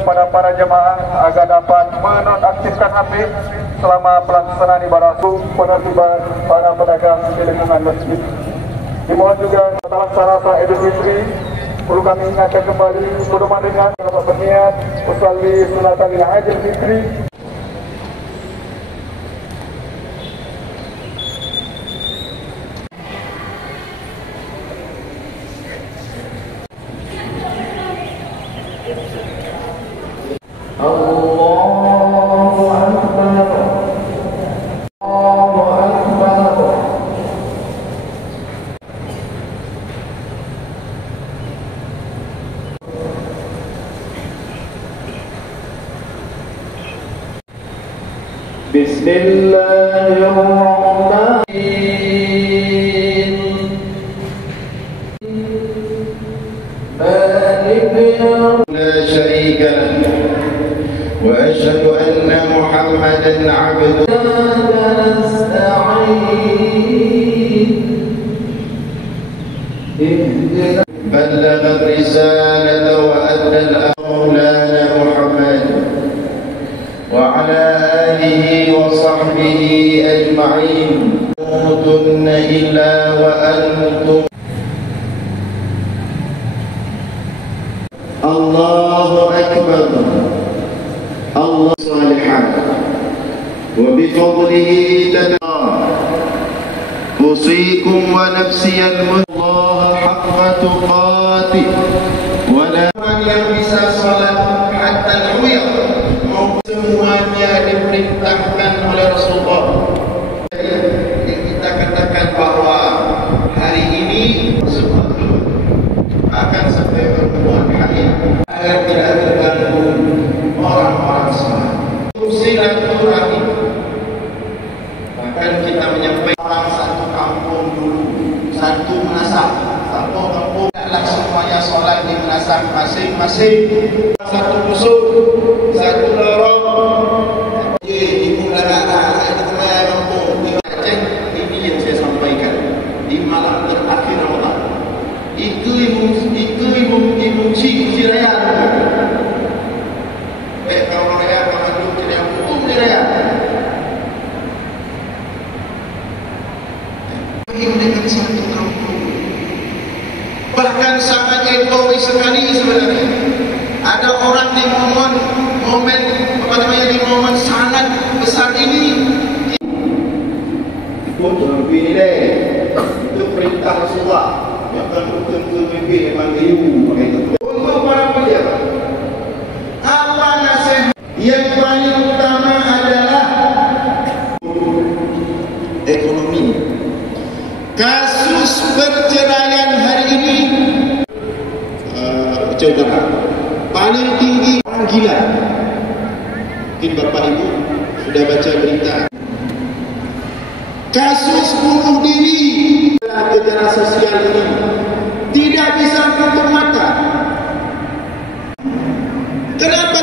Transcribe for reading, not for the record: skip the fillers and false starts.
kepada para jemaah agar dapat menonaktifkan HP selama pelaksanaan ibadah penertiban para pedagang di lingkungan masjid. Dimohon juga salah rasa Idul Fitri perlu kami ingatkan kembali pedoman dengan dapat berniat usolli sunatan Idul Fitri. Bismillahirrahmanirrahim. La syarika lahu wa asyhadu anna Muhammadan 'abduhu ballagha ar-risalata wa adda al-amana Muhammad wa ala alihi wa sahbihi ajma'in. Tamutunna illa wa antum. Allahu akbar. Allah salihan wa bifadlihi tanah. Usikum wa nafsi Allah haqqa tuqatih wa la yang bisa salat hatta al-huyat. Semuanya diperintahkan oleh Rasulullah. Kita katakan bahwa hari ini semua akan sampai berbuat hari agar tidak terganggu orang-orang salat. Silaturahim. Bahkan kita menyampaikan satu kampung dulu, satu menasab, satu kampung adalah semuanya solat di menasab masing-masing. Satu musuh, satu lorong. Ibu belakang, ini teman kampung di Aceh. Ini yang saya sampaikan di malam terakhir Ramadan. Itu ibu Cik Raya. Kalau raya makan dulu tidak hukum di raya. Dengan satu kampung. Bahkan sangat egois sekali sebenarnya. Ada orang di momen sangat besar ini. Ikut pemimpin ini deh. Itu perintah Rasulullah. Yang bukan pemimpin memang ibu. Untuk para pejabat, apa nasihat yang paling utama adalah ekonomi. Kasus perceraian hari ini Jawa paling tinggi, orang gila. Mungkin Bapak Ibu sudah baca berita. Kasus bunuh diri kejahatan sosial ini tidak bisa tutup mata. Kenapa